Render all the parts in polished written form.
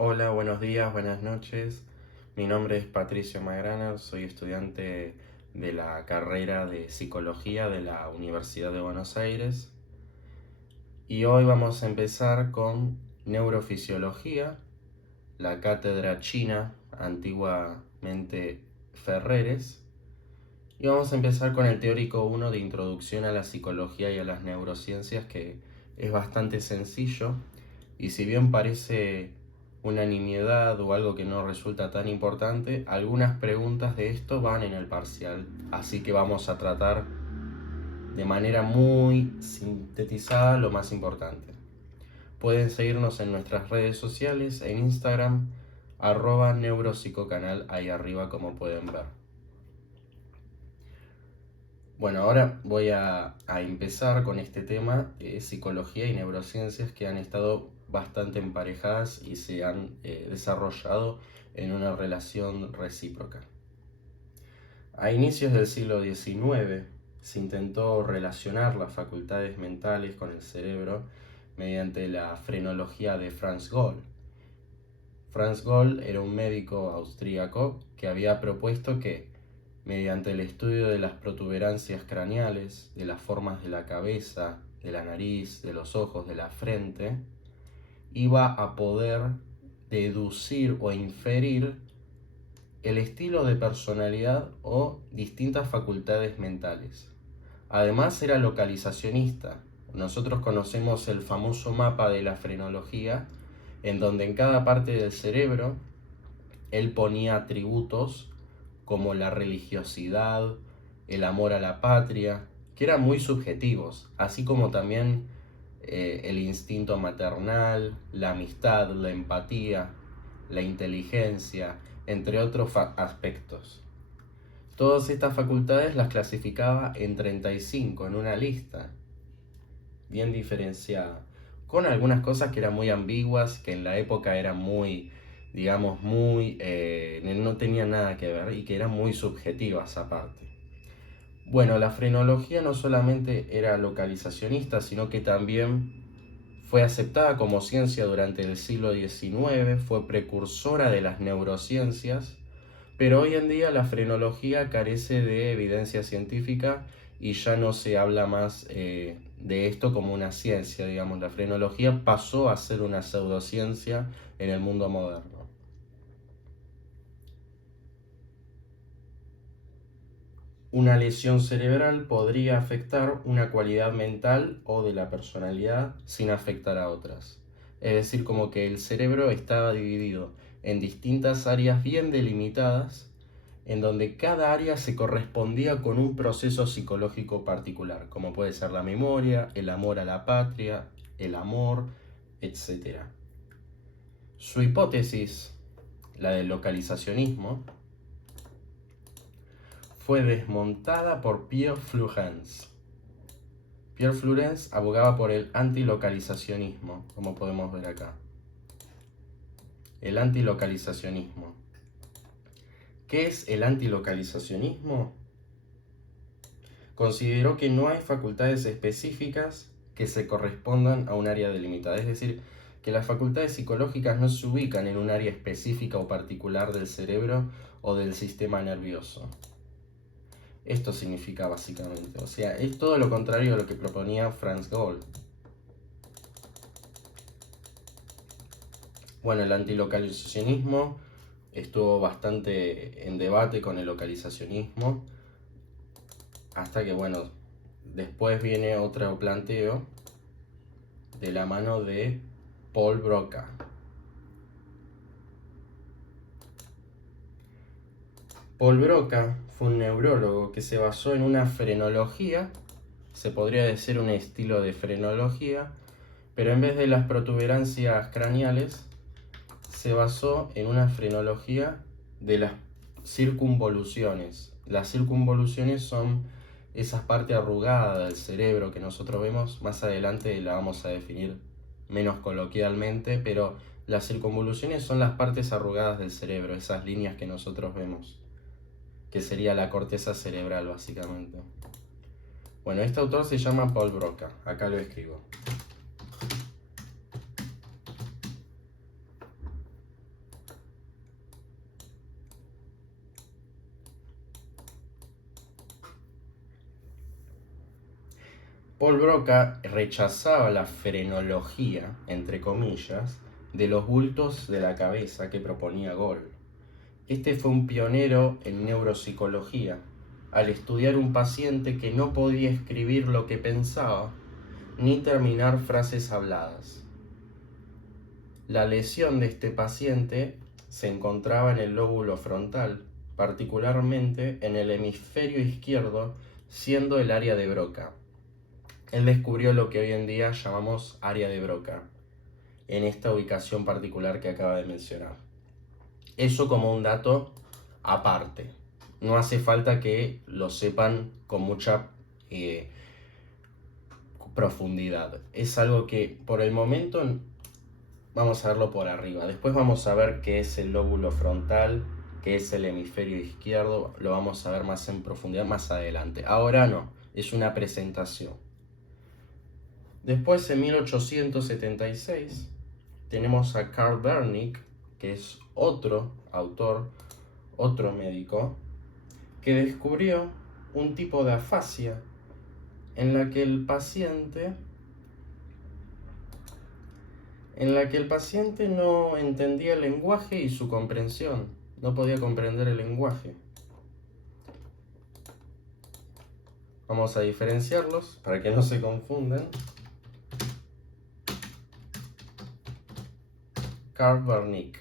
Hola, buenos días, buenas noches. Mi nombre es Patricio Magrana, soy estudiante de la carrera de Psicología de la Universidad de Buenos Aires y hoy vamos a empezar con Neurofisiología, la cátedra china, antiguamente Ferreres, y vamos a empezar con el teórico 1 de Introducción a la Psicología y a las Neurociencias, que es bastante sencillo y si bien parece una nimiedad o algo que no resulta tan importante, algunas preguntas de esto van en el parcial, así que vamos a tratar de manera muy sintetizada lo más importante. Pueden seguirnos en nuestras redes sociales, en Instagram, @neuropsicocanal, ahí arriba como pueden ver. Bueno, ahora voy a empezar con este tema de psicología y neurociencias que han estado bastante emparejadas y se han desarrollado en una relación recíproca. A inicios del siglo XIX se intentó relacionar las facultades mentales con el cerebro mediante la frenología de Franz Gall. Franz Gall era un médico austríaco que había propuesto que, mediante el estudio de las protuberancias craneales, de las formas de la cabeza, de la nariz, de los ojos, de la frente, iba a poder deducir o inferir el estilo de personalidad o distintas facultades mentales. Además era localizacionista. Nosotros conocemos el famoso mapa de la frenología, en donde en cada parte del cerebro él ponía atributos como la religiosidad, el amor a la patria, que eran muy subjetivos, así como también el instinto maternal, la amistad, la empatía, la inteligencia, entre otros aspectos. Todas estas facultades las clasificaba en 35 en una lista, bien diferenciada, con algunas cosas que eran muy ambiguas, que en la época eran muy, digamos, no tenían nada que ver y que eran muy subjetivas aparte. Bueno, la frenología no solamente era localizacionista, sino que también fue aceptada como ciencia durante el siglo XIX, fue precursora de las neurociencias, pero hoy en día la frenología carece de evidencia científica y ya no se habla más de esto como una ciencia, digamos. La frenología pasó a ser una pseudociencia en el mundo moderno. Una lesión cerebral podría afectar una cualidad mental o de la personalidad sin afectar a otras. Es decir, como que el cerebro estaba dividido en distintas áreas bien delimitadas, en donde cada área se correspondía con un proceso psicológico particular, como puede ser la memoria, el amor a la patria, el amor, etc. Su hipótesis, la del localizacionismo, fue desmontada por Pierre Fluorens. Pierre Fluorens abogaba por el antilocalizacionismo, como podemos ver acá. El antilocalizacionismo. ¿Qué es el antilocalizacionismo? Consideró que no hay facultades específicas que se correspondan a un área delimitada, es decir, que las facultades psicológicas no se ubican en un área específica o particular del cerebro o del sistema nervioso. Esto significa básicamente, o sea, es todo lo contrario a lo que proponía Franz Gall. Bueno, el antilocalizacionismo estuvo bastante en debate con el localizacionismo, hasta que, bueno, después viene otro planteo de la mano de Paul Broca. Paul Broca fue un neurólogo que se basó en una frenología, se podría decir un estilo de frenología, pero en vez de las protuberancias craneales, se basó en una frenología de las circunvoluciones. Las circunvoluciones son esa parte arrugada del cerebro que nosotros vemos. Más adelante la vamos a definir menos coloquialmente, pero las circunvoluciones son las partes arrugadas del cerebro, esas líneas que nosotros vemos, que sería la corteza cerebral básicamente. Bueno, este autor se llama Paul Broca, acá lo escribo. Paul Broca rechazaba la frenología, entre comillas, de los bultos de la cabeza que proponía Gall. Este fue un pionero en neuropsicología, al estudiar un paciente que no podía escribir lo que pensaba ni terminar frases habladas. La lesión de este paciente se encontraba en el lóbulo frontal, particularmente en el hemisferio izquierdo, siendo el área de Broca. Él descubrió lo que hoy en día llamamos área de Broca, en esta ubicación particular que acaba de mencionar. Eso como un dato aparte. No hace falta que lo sepan con mucha profundidad. Es algo que por el momento vamos a verlo por arriba. Después vamos a ver qué es el lóbulo frontal, qué es el hemisferio izquierdo. Lo vamos a ver más en profundidad más adelante. Ahora no, es una presentación. Después, en 1876, tenemos a Carl Wernicke, que es otro autor, otro médico, que descubrió un tipo de afasia en la que el paciente no entendía el lenguaje y su comprensión, no podía comprender el lenguaje. Vamos a diferenciarlos para que no se confundan. Carl Wernicke.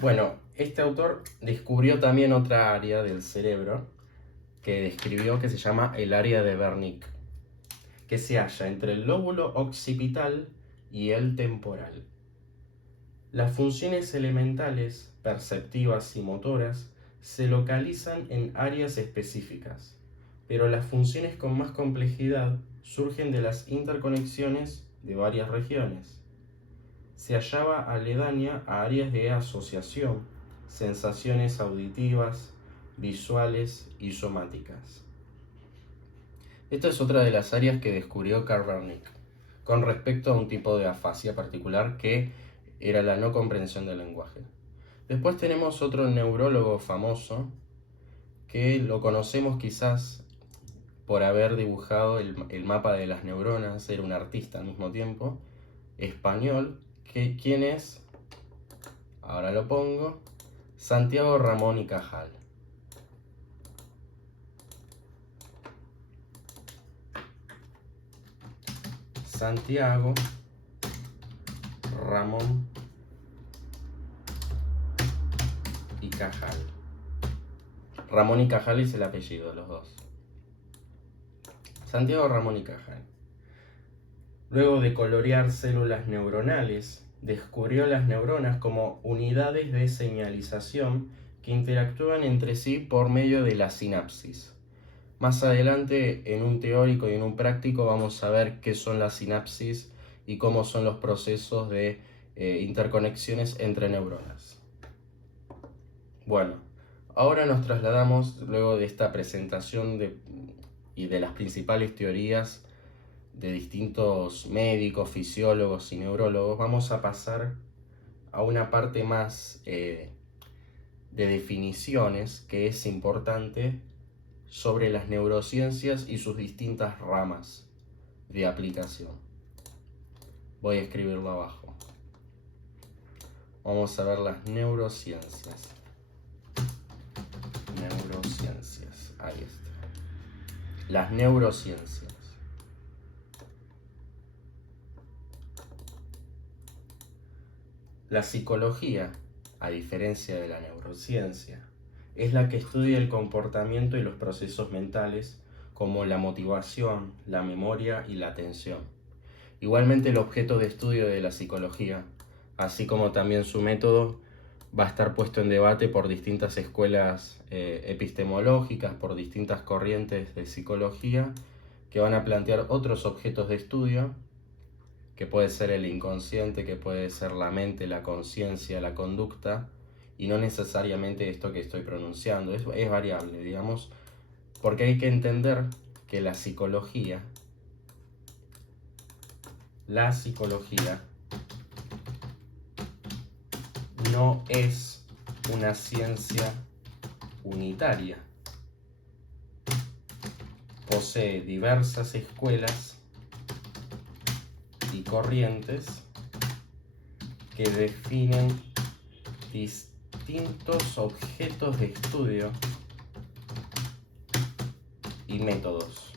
Bueno, este autor descubrió también otra área del cerebro que describió, que se llama el área de Wernicke, que se halla entre el lóbulo occipital y el temporal. Las funciones elementales, perceptivas y motoras se localizan en áreas específicas, pero las funciones con más complejidad surgen de las interconexiones de varias regiones. Se hallaba aledaña a áreas de asociación, sensaciones auditivas, visuales y somáticas. Esta es otra de las áreas que descubrió Carl Wernicke con respecto a un tipo de afasia particular que era la no comprensión del lenguaje. Después tenemos otro neurólogo famoso que lo conocemos quizás por haber dibujado el mapa de las neuronas, era un artista al mismo tiempo, español, ¿quién es? Ahora lo pongo, Santiago Ramón y Cajal. Santiago Ramón y Cajal. Ramón y Cajal es el apellido de los dos. Santiago Ramón y Cajal. Luego de colorear células neuronales, descubrió las neuronas como unidades de señalización que interactúan entre sí por medio de la sinapsis. Más adelante, en un teórico y en un práctico, vamos a ver qué son las sinapsis y cómo son los procesos de interconexiones entre neuronas. Bueno, ahora nos trasladamos, luego de esta presentación y de las principales teorías de distintos médicos, fisiólogos y neurólogos, vamos a pasar a una parte más de definiciones que es importante sobre las neurociencias y sus distintas ramas de aplicación. Voy a escribirlo abajo. Vamos a ver las neurociencias. Neurociencias, ahí está. Las neurociencias. La psicología, a diferencia de la neurociencia, es la que estudia el comportamiento y los procesos mentales como la motivación, la memoria y la atención. Igualmente el objeto de estudio de la psicología, así como también su método, va a estar puesto en debate por distintas escuelas epistemológicas, por distintas corrientes de psicología que van a plantear otros objetos de estudio, que puede ser el inconsciente, que puede ser la mente, la conciencia, la conducta, y no necesariamente esto que estoy pronunciando, es variable, digamos, porque hay que entender que la psicología no es una ciencia unitaria. posee diversas escuelas y corrientes que definen distintos objetos de estudio y métodos.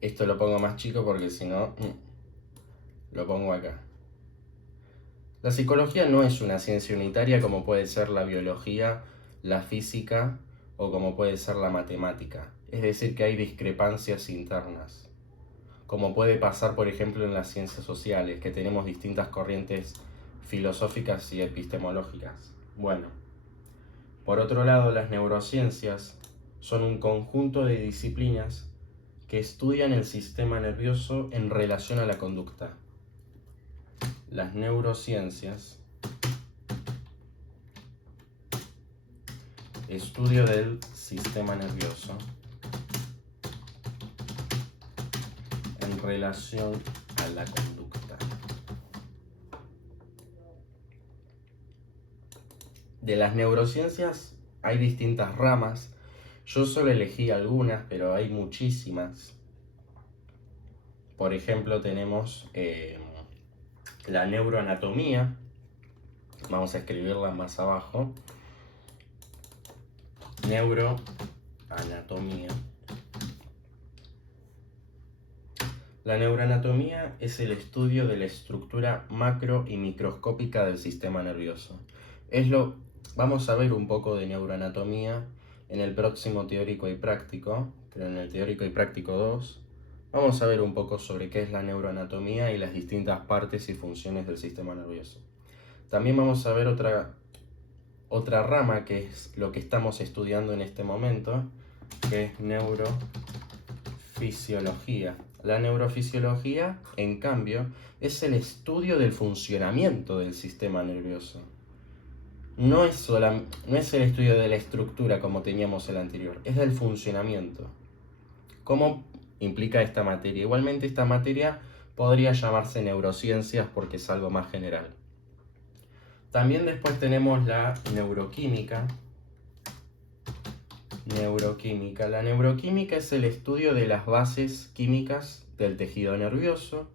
Esto lo pongo más chico porque si no, lo pongo acá. La psicología no es una ciencia unitaria como puede ser la biología, la física o como puede ser la matemática. Es decir, que hay discrepancias internas, como puede pasar, por ejemplo, en las ciencias sociales, que tenemos distintas corrientes filosóficas y epistemológicas. Bueno, por otro lado, las neurociencias son un conjunto de disciplinas que estudian el sistema nervioso en relación a la conducta. Las neurociencias, estudio del sistema nervioso en relación a la conducta. De las neurociencias hay distintas ramas. Yo solo elegí algunas, pero hay muchísimas. Por ejemplo, tenemos la neuroanatomía. Vamos a escribirla más abajo. Neuroanatomía. La neuroanatomía es el estudio de la estructura macro y microscópica del sistema nervioso. Vamos a ver un poco de neuroanatomía en el próximo teórico y práctico, pero en el teórico y práctico 2 vamos a ver un poco sobre qué es la neuroanatomía y las distintas partes y funciones del sistema nervioso. También vamos a ver otra rama que es lo que estamos estudiando en este momento, que es neurofisiología. La neurofisiología, en cambio, es el estudio del funcionamiento del sistema nervioso. No es el estudio de la estructura como teníamos el anterior, es del funcionamiento. ¿Cómo implica esta materia? Igualmente esta materia podría llamarse neurociencias porque es algo más general. También después tenemos la neuroquímica. La neuroquímica es el estudio de las bases químicas del tejido nervioso.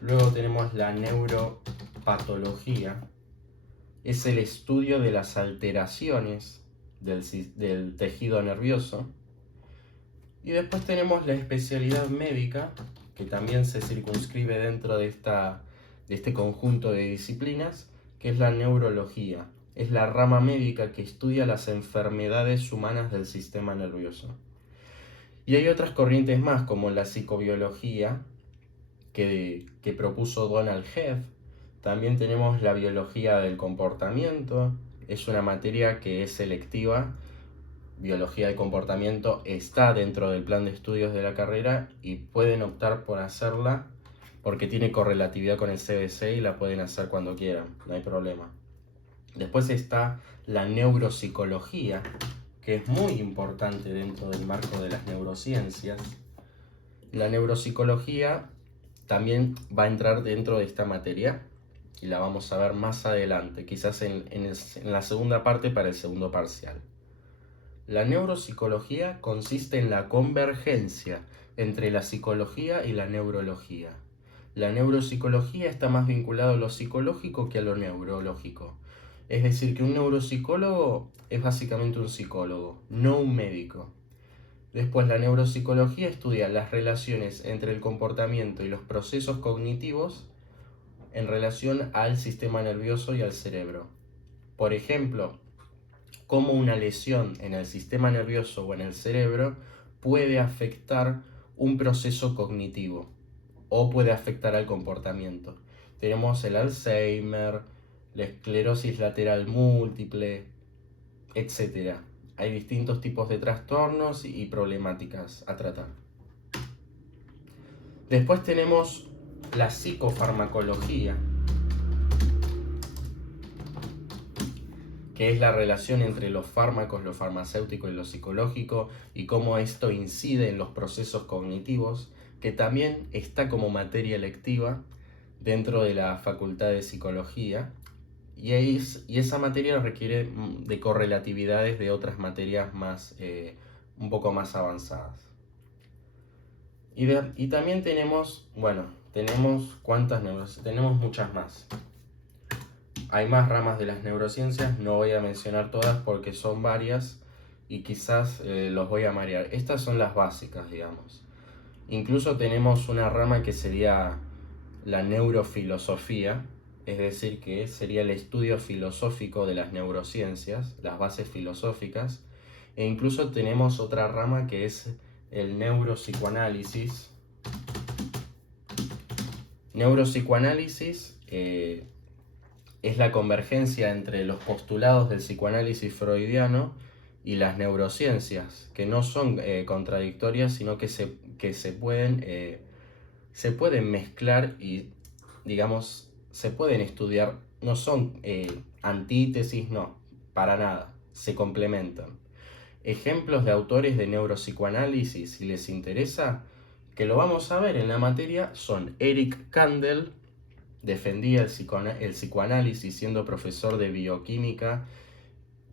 Luego tenemos la neuropatología. Es el estudio de las alteraciones del tejido nervioso. Y después tenemos la especialidad médica, que también se circunscribe dentro de este conjunto de disciplinas, que es la neurología. Es la rama médica que estudia las enfermedades humanas del sistema nervioso. Y hay otras corrientes más, como la psicobiología, que propuso Donald Hebb. También tenemos la biología del comportamiento, es una materia que es selectiva. Biología del comportamiento está dentro del plan de estudios de la carrera y pueden optar por hacerla porque tiene correlatividad con el CBC y la pueden hacer cuando quieran, no hay problema. Después está la neuropsicología, que es muy importante dentro del marco de las neurociencias. La neuropsicología también va a entrar dentro de esta materia y la vamos a ver más adelante, quizás en la segunda parte para el segundo parcial. La neuropsicología consiste en la convergencia entre la psicología y la neurología. La neuropsicología está más vinculada a lo psicológico que a lo neurológico. Es decir, que un neuropsicólogo es básicamente un psicólogo, no un médico. Después, la neuropsicología estudia las relaciones entre el comportamiento y los procesos cognitivos en relación al sistema nervioso y al cerebro. Por ejemplo, cómo una lesión en el sistema nervioso o en el cerebro puede afectar un proceso cognitivo o puede afectar al comportamiento. Tenemos el Alzheimer, la esclerosis lateral múltiple, etc. Hay distintos tipos de trastornos y problemáticas a tratar. Después tenemos la psicofarmacología, que es la relación entre los fármacos, lo farmacéutico y lo psicológico, y cómo esto incide en los procesos cognitivos, que también está como materia electiva dentro de la Facultad de Psicología. y esa materia requiere de correlatividades de otras materias más, un poco más avanzadas. Y también tenemos, bueno, tenemos ¿cuántas neurociencias? Tenemos muchas más. Hay más ramas de las neurociencias, no voy a mencionar todas porque son varias y quizás los voy a marear. Estas son las básicas, digamos. Incluso tenemos una rama que sería la neurofilosofía, es decir, que sería el estudio filosófico de las neurociencias, las bases filosóficas, e incluso tenemos otra rama que es el neuropsicoanálisis. Neuropsicoanálisis es la convergencia entre los postulados del psicoanálisis freudiano y las neurociencias, que no son contradictorias, sino que se pueden mezclar y, digamos, se pueden estudiar, no son antítesis, no, para nada, se complementan. Ejemplos de autores de neuropsicoanálisis, si les interesa, que lo vamos a ver en la materia, son Eric Kandel, defendía el psicoanálisis siendo profesor de bioquímica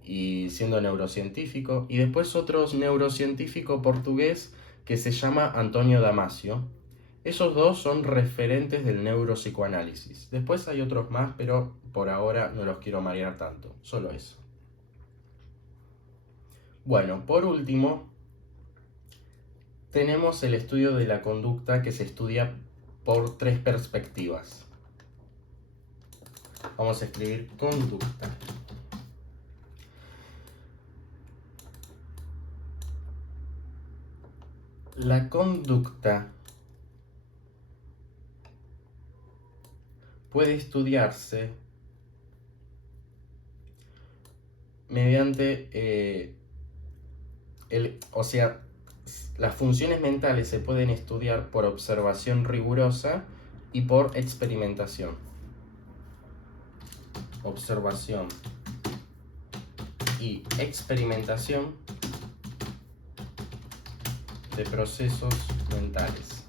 y siendo neurocientífico, y después otro neurocientífico portugués que se llama Antonio Damasio. Esos dos son referentes del neuropsicoanálisis. Después hay otros más, pero por ahora no los quiero marear tanto, solo eso. Bueno, por último, tenemos el estudio de la conducta que se estudia por tres perspectivas. Vamos a escribir conducta. La conducta puede estudiarse mediante, las funciones mentales se pueden estudiar por observación rigurosa y por experimentación. Observación y experimentación de procesos mentales.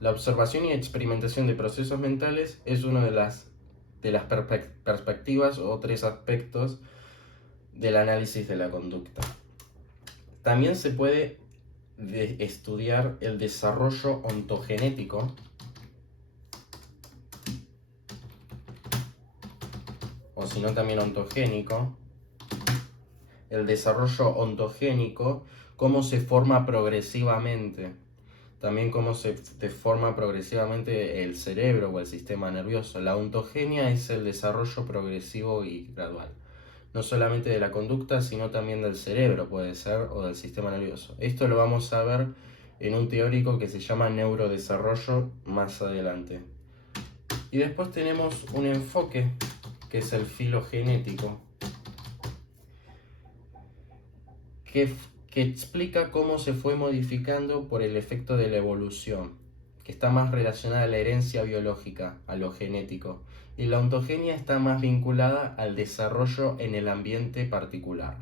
La observación y experimentación de procesos mentales es una de las perspectivas o tres aspectos del análisis de la conducta. También se puede estudiar el desarrollo ontogenético, o si no también ontogénico. El desarrollo ontogénico, cómo se forma progresivamente. También cómo se forma progresivamente el cerebro o el sistema nervioso. La ontogenia es el desarrollo progresivo y gradual. No solamente de la conducta, sino también del cerebro, puede ser, o del sistema nervioso. Esto lo vamos a ver en un teórico que se llama neurodesarrollo más adelante. Y después tenemos un enfoque que es el filogenético, que explica cómo se fue modificando por el efecto de la evolución, que está más relacionada a la herencia biológica, a lo genético, y la ontogenia está más vinculada al desarrollo en el ambiente particular.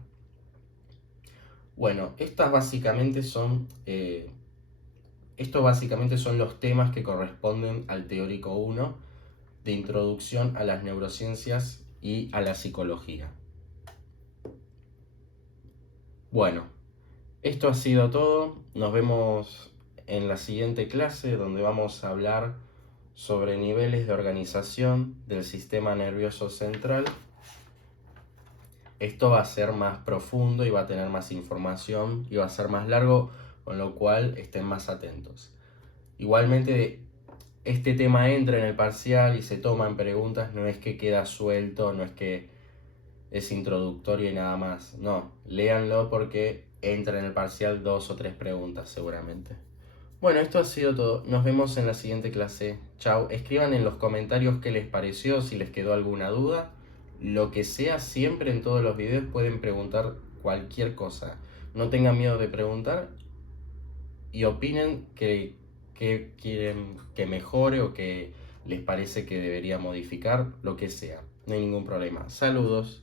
Bueno, estos básicamente son los temas que corresponden al teórico 1 de introducción a las neurociencias y a la psicología. Bueno, esto ha sido todo. Nos vemos en la siguiente clase donde vamos a hablar sobre niveles de organización del sistema nervioso central. Esto va a ser más profundo y va a tener más información y va a ser más largo, con lo cual estén más atentos. Igualmente, este tema entra en el parcial y se toma en preguntas, no es que queda suelto, no es que es introductorio y nada más. No, léanlo porque entra en el parcial 2 o 3 preguntas seguramente. Bueno, esto ha sido todo. Nos vemos en la siguiente clase. Chao. Escriban en los comentarios qué les pareció, si les quedó alguna duda. Lo que sea, siempre en todos los videos pueden preguntar cualquier cosa. No tengan miedo de preguntar y opinen que quieren que mejore o que les parece que debería modificar, lo que sea. No hay ningún problema. Saludos.